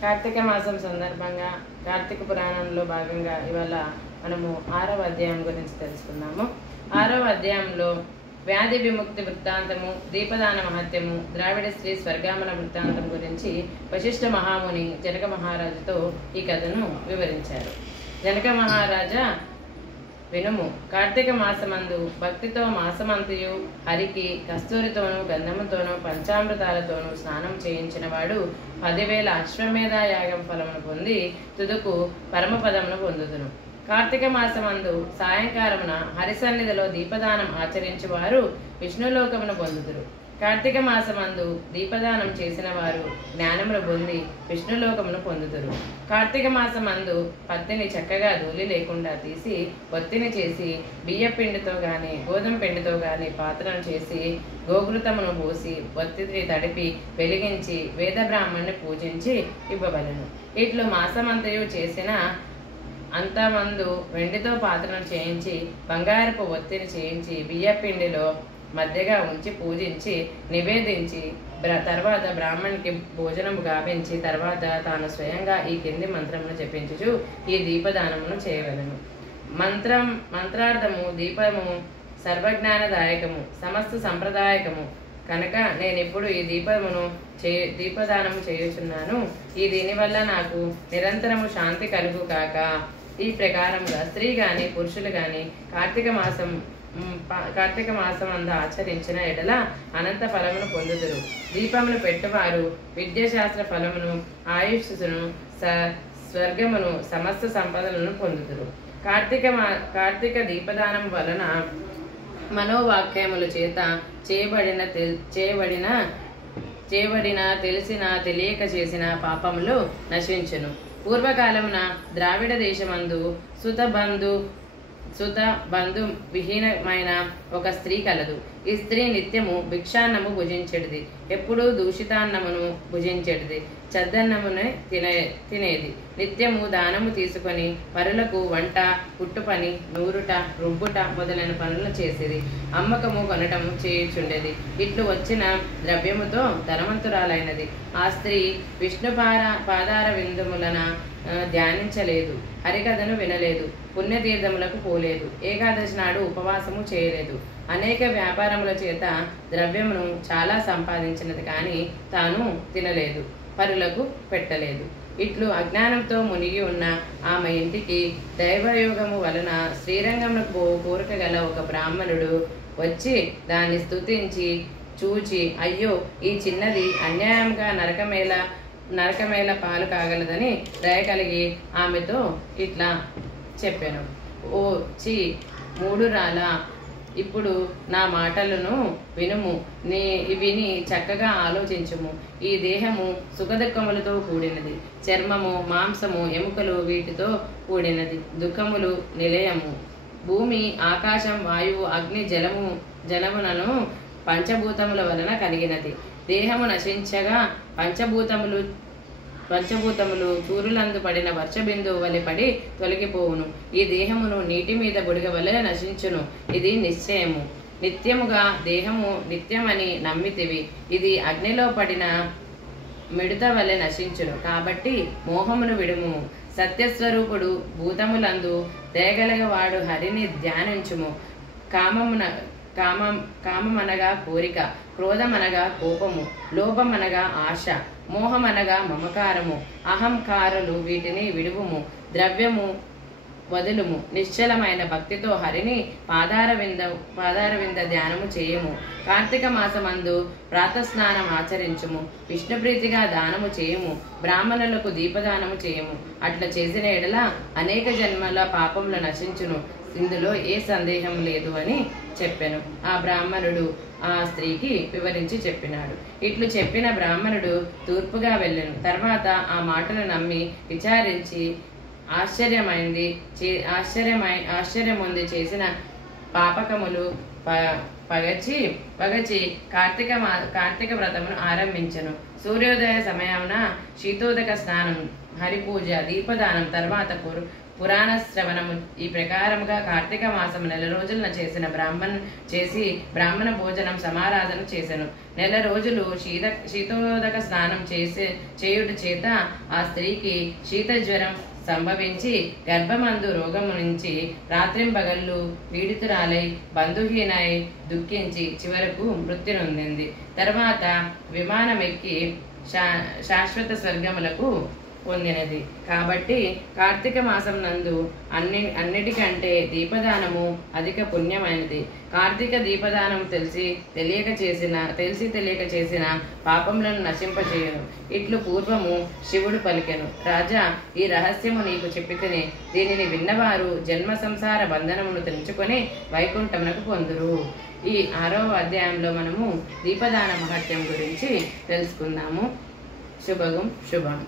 కార్తీక మాసం సందర్భంగా కార్తీక పురాణంలో భాగంగా ఇవాళ మనము 6వ అధ్యాయం గురించి తెలుసుకుందాము. 6వ అధ్యాయంలో వ్యాధి విముక్తి వృత్తాంతము, దీపదాన మహత్యము, ద్రావిడ స్త్రీ స్వర్గామన వృత్తాంతం గురించి వశిష్ఠ మహాముని జనక మహారాజుతో ఈ కథను వివరించారు. జనక మహారాజా వినుము. కార్తీక మాసమందు భక్తితో మాసమంతయు హరికి కస్తూరితోనూ గంధముతోనూ పంచామృతాలతోనూ స్నానం చేయించిన వాడు 10,000 అశ్వమేధ యాగం ఫలమును పొంది తుదుకు పరమపదమును పొందుదును. కార్తీక మాసమందు సాయంకాలమున హరిసన్నిధిలో దీపదానం ఆచరించి వారు విష్ణులోకమును పొందుదురు. కార్తీక మాసమందు దీపదానం చేసిన వారు జ్ఞానమును పొంది విష్ణులోకమును పొందుదురు. కార్తీక మాసమందు పత్తిని చక్కగా ధూళి లేకుండా తీసి ఒత్తిని చేసి బియ్య పిండితో గాని గోధుమ పిండితో గాని పాత్రను చేసి గోఘృతమును పోసి ఒత్తిని తడిపి వెలిగించి వేద బ్రాహ్మణ్ణి పూజించి ఇవ్వవలెను. ఇట్లు మాసమంతయు చేసిన అంతమందు వెండితో పాత్రను చేయించి బంగారపు ఒత్తిని చేయించి బియ్య పిండిలో మధ్యగా ఉంచి పూజించి నివేదించి తర్వాత బ్రాహ్మణ్కి భోజనము గావించి తర్వాత తాను స్వయంగా ఈ కింది మంత్రమును జపించుచు ఈ దీపదానమును చేయవలెను. మంత్రార్థము దీపము సర్వజ్ఞానదాయకము, సమస్త సంప్రదాయకము కనుక నేనిప్పుడు ఈ దీపదానము చేయుచున్నాను. ఈ దీనివల్ల నాకు నిరంతరము శాంతి కలుగు కాక. ఈ ప్రకారముగా స్త్రీ గాని పురుషులు గాని కార్తీక మాసం అందు ఆచరించిన ఎడల అనంత ఫలమును పొందుదురు. దీపమును పెట్టువారు విద్యాశాస్త్ర ఫలమును, ఆయుష్ను, స్వర్గమును, సమస్త సంపదలను పొందుదురు. కార్తీక దీపదానం వలన మనోవాక్యముల చేత చేయబడిన తెలిసిన తెలియక చేసిన పాపములు నశించును. పూర్వకాలమున ద్రావిడ దేశమందు సుత బంధు విహీనమైన ఒక స్త్రీ కలదు. ఈ స్త్రీ నిత్యము భిక్షాన్నము భుజించెడిది, ఎప్పుడూ దూషితాన్నమును భుజించెడిది, చద్దన్నమునే తినేది. నిత్యము దానము తీసుకొని పరులకు వంట, పుట్టుపని, నూరుట, రుబ్బుట మొదలైన పనులను చేసేది. అమ్మకము కొనటము చేయుచుండేది. ఇట్లు వచ్చిన ద్రవ్యముతో ధనవంతురాలైనది. ఆ స్త్రీ విష్ణు పాదార విందములన ధ్యానించలేదు, హరికథను వినలేదు, పుణ్యతీర్థములకు పోలేదు, ఏకాదశి నాడు ఉపవాసము చేయలేదు. అనేక వ్యాపారముల చేత ద్రవ్యమును చాలా సంపాదించినది కానీ తాను తినలేదు, పరులకు పెట్టలేదు. ఇట్లు అజ్ఞానంతో మునిగి ఉన్న ఆమె ఇంటికి దైవయోగము వలన శ్రీరంగమునకు కోరిక గల ఒక బ్రాహ్మణుడు వచ్చి దాన్ని స్తుతించి చూచి, అయ్యో ఈ చిన్నది అన్యాయంగా నరకమేళ పాలు కాగలదని దయ కలిగి ఆమెతో ఇట్లా చెప్పాను. ఓ మూడురాల, ఇప్పుడు నా మాటలను వినుము. విని చక్కగా ఆలోచించుము. ఈ దేహము సుఖదుఖములతో కూడినది. చర్మము, మాంసము, ఎముకలు వీటితో కూడినది. దుఃఖములు నిలయము. భూమి, ఆకాశం, వాయువు, అగ్ని, జలములను పంచభూతముల వలన కలిగినది. దేహము నశించగా పంచభూతములు చూరులందు పడిన వర్షబిందువు వలె పడి తొలగిపోవును. ఈ దేహమును నీటి మీద బుడగ వలె నశించును. ఇది నిశ్చయము. నిత్యముగా దేహము నిత్యమని నమ్మితివి. ఇది అగ్నిలో పడిన మిడత వలె నశించును. కాబట్టి మోహమును విడుము. సత్యస్వరూపుడు భూతములందు దయగలగవాడు హరిని ధ్యానించుము. కామమనగా కోరిక, క్రోధమనగా కోపము, లోభమనగా ఆశ, మోహమనగా మమకారము, అహంకారులు వీటిని విడువుము. ద్రవ్యము వదులుము. నిశ్చలమైన భక్తితో హరిని పాదారవింద ధ్యానము చేయము. కార్తీక మాసమందు ప్రాతస్నానం ఆచరించుము. విష్ణుప్రీతిగా దానము చేయము. బ్రాహ్మణులకు దీపదానము చేయము. అట్లా చేసిన ఎడల అనేక జన్మల పాపములు నశించును. ఇందులో ఏ సందేహం లేదు అని చెప్పాను. ఆ బ్రాహ్మణుడు ఆ స్త్రీకి వివరించి చెప్పినాడు. ఇట్లు చెప్పిన బ్రాహ్మణుడు తూర్పుగా వెళ్ళెను. తర్వాత ఆ మాటలు నమ్మి విచారించి ఆశ్చర్యముంది చేసిన పాపకములు పగచి కార్తీక వ్రతమును ఆరంభించెను. సూర్యోదయ సమయమున శీతోదక స్నానం, హరిపూజ, దీపదానం, తర్వాత పురాణ శ్రవణము ఈ ప్రకారముగా కార్తీక మాసం నెల రోజులను బ్రాహ్మణ భోజనం సమారాధన చేసెను. నెల రోజులు శీతోదక స్నానం చేయుట చేత ఆ స్త్రీకి శీత జ్వరం సంభవించి గర్భమందు రోగము నుంచి రాత్రింబగళ్ళు పీడితురాలై బంధుహీనై దుఃఖించి చివరకు మృత్యు నొందింది. తర్వాత విమానమెక్కి శాశ్వత స్వర్గములకు పొందినది. కాబట్టి కార్తీక మాసం నందు అన్నిటికంటే దీపదానము అధిక పుణ్యమైనది. కార్తీక దీపదానం తెలిసి తెలియక చేసిన పాపములను నశింపచేయను. ఇట్లు పూర్వము శివుడు పలికెను. రాజా, ఈ రహస్యము నీకు చెప్పితిని. దీనిని విన్నవారు జన్మ సంసార బంధనమును తెంచుకొని వైకుంఠమునకు పొందురు. ఈ 6వ అధ్యాయంలో మనము దీపదాన మహత్యం గురించి తెలుసుకుందాము. శుభం.